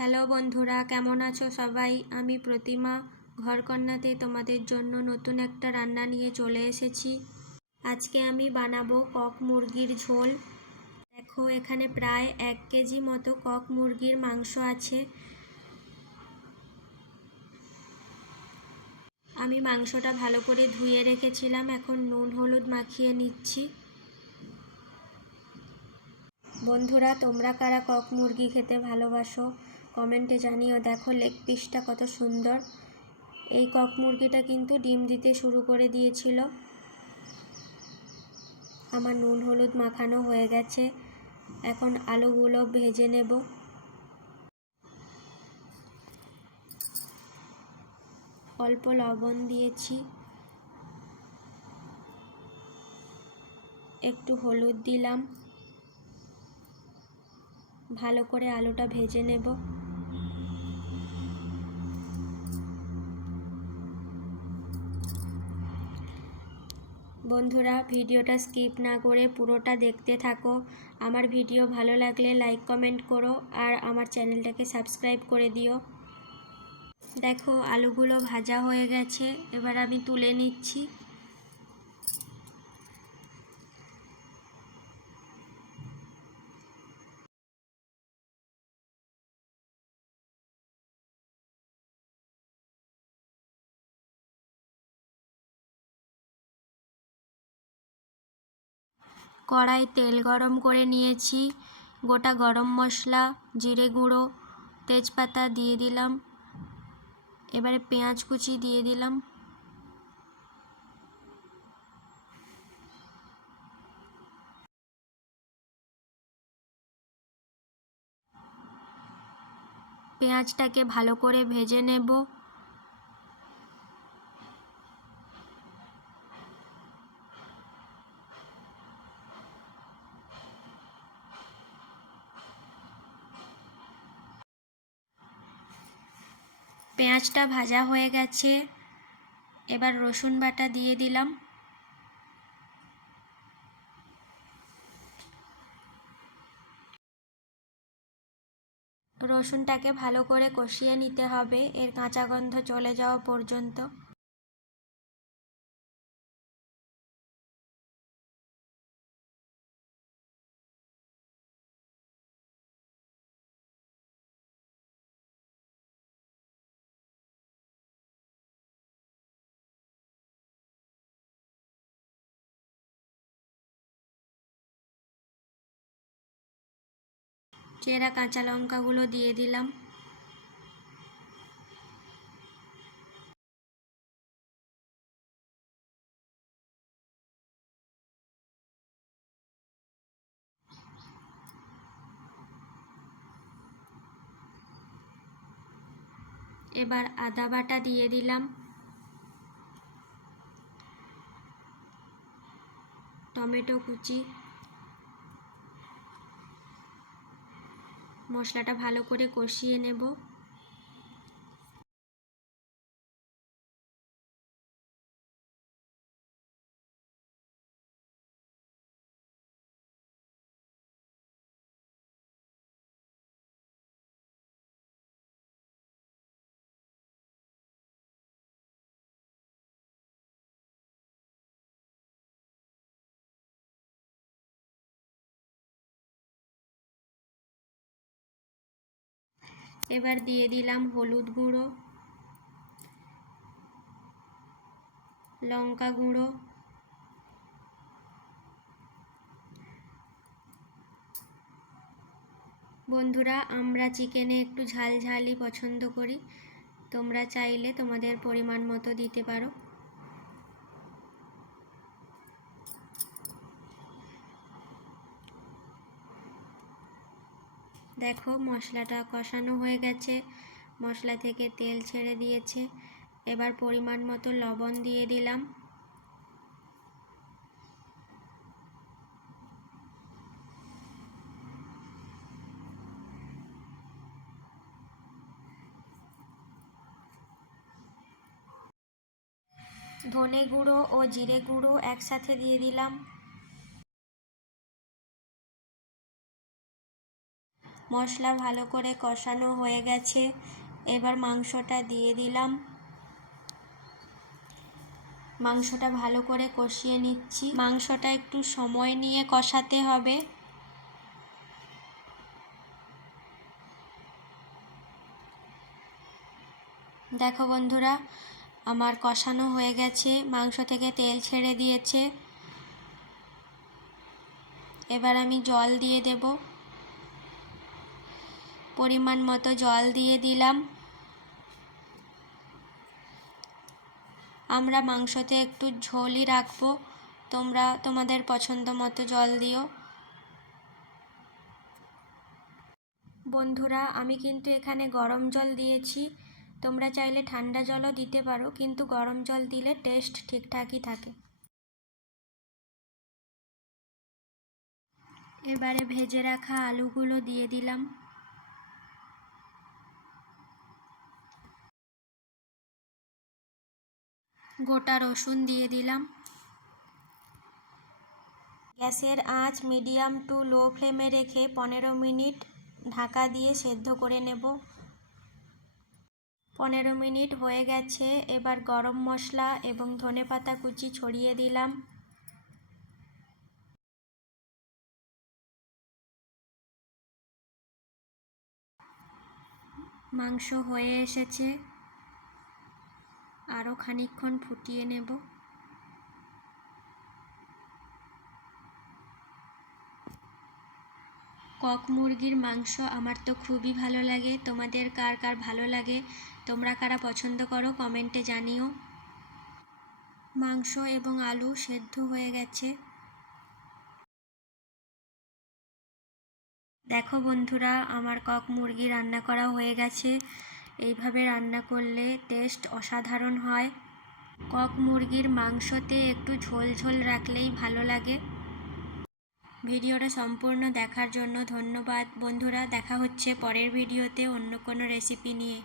Hello বন্ধুরা, কেমন আছো সবাই? আমি প্রতিমা ঘরকন্নাতে তোমাদের জন্য নতুন একটা রান্না নিয়ে চলে এসেছি। আজকে আমি বানাবো কক মুরগির ঝোল। দেখো, এখানে প্রায় 1 কেজি মতো কক মুরগির মাংস আছে। আমি মাংসটা ভালো করে ধুয়ে রেখেছিলাম, এখন নুন হলুদ মাখিয়ে নিচ্ছি। বন্ধুরা, তোমরা কারা কক মুরগি খেতে ভালোবাসো কমেন্টে জানিও। দেখো লেগ পিসটা কত সুন্দর। এই কক মুরগিটা কিন্তু ডিম দিতে শুরু করে দিয়েছিল। আমার নুন হলুদ মাখানো হয়ে গেছে, এখন আলুগুলো ভেজে নেব। অল্প লবণ দিয়েছি, একটু হলুদ দিলাম। ভালো করে আলুটা ভেজে নেব। বন্ধুরা, ভিডিওটা স্কিপ না করে পুরোটা দেখতে থাকো। আমার ভিডিও ভালো লাগলে লাইক কমেন্ট করো আর আমার চ্যানেলটাকে সাবস্ক্রাইব করে দিও। দেখো আলুগুলো ভাজা হয়ে গেছে, এবার আমি তুলে নিচ্ছি। কড়াই তেল গরম করে নিয়েছি, গোটা গরম মশলা, জিরে গুঁড়ো, তেজপাতা দিয়ে দিলাম। এবারে পেঁয়াজ কুচি দিয়ে দিলাম। পেঁয়াজটাকে ভালো করে ভেজে নেব। পেঁয়াজটা ভাজা হয়ে গেছে, এবার রসুন বাটা দিয়ে দিলাম। রসুনটাকে ভালো করে কষিয়ে নিতে হবে, এর কাঁচা গন্ধ চলে যাওয়া পর্যন্ত। চেরা কাঁচা লঙ্কাগুলো দিয়ে দিলাম। এবার আদা বাটা দিয়ে দিলাম, টমেটো কুচি। মশলাটা ভালো করে কষিয়ে নেব। এবার দিয়ে দিলাম হলুদ গুঁড়ো, লঙ্কা গুঁড়ো, বন্ধুরা আমরা চিকেনে একটু ঝাল ঝালই পছন্দ করি, তোমরা চাইলে তোমাদের পরিমাণ মতো দিতে পারো। দেখো মশলাটা কষানো হয়ে গেছে, মশলা থেকে তেল ছেড়ে দিয়েছে। এবার পরিমাণ মতো লবণ দিয়ে দিলাম। ধনে গুঁড়ো ও জিরে গুঁড়ো একসাথে দিয়ে দিলাম। মশলা ভালো করে কষানো হয়ে গেছে, এবার মাংসটা দিয়ে দিলাম। মাংসটা ভালো করে কষিয়ে নিচ্ছি। মাংসটা একটু সময় নিয়ে কষাতে হবে। দেখো বন্ধুরা, আমার কষানো হয়ে গেছে, মাংস থেকে তেল ছেড়ে দিয়েছে। এবার আমি জল দিয়ে দেব। পরিমাণ মতো জল দিয়ে দিলাম। আমরা মাংসতে একটু ঝোলই রাখবো, তোমরা তোমাদের পছন্দ মতো জল দিও। বন্ধুরা, আমি কিন্তু এখানে গরম জল দিয়েছি, তোমরা চাইলে ঠান্ডা জলও দিতে পারো, কিন্তু গরম জল দিলে টেস্ট ঠিকঠাকই থাকে। এবারে ভেজে রাখা আলুগুলো দিয়ে দিলাম। গোটা রসুন দিয়ে দিলাম। গ্যাসের আঁচ মিডিয়াম টু লো ফ্লেমে রেখে 15 মিনিট ঢাকা দিয়ে সেদ্ধ করে নেব। 15 মিনিট হয়ে গেছে, এবার গরম মশলা এবং ধনেপাতা কুচি ছড়িয়ে দিলাম। মাংস হয়ে এসেছে, আরও খানিকক্ষণ ফুটিয়ে নেব। কক মুরগির মাংস আমার তো খুবই ভালো লাগে, তোমাদের কার কার ভালো লাগে, তোমরা কারা পছন্দ করো কমেন্টে জানিও। মাংস এবং আলু সেদ্ধ হয়ে গেছে। দেখো বন্ধুরা, আমার কক মুরগি রান্না করা হয়ে গেছে। এইভাবে রান্না করলে টেস্ট অসাধারণ হয়। কক মুরগির মাংসতে একটু ঝোল ঝোল রাখলেই ভালো লাগে। ভিডিওটা সম্পূর্ণ দেখার জন্য ধন্যবাদ বন্ধুরা। দেখা হচ্ছে পরের ভিডিওতে অন্য কোনো রেসিপি নিয়ে।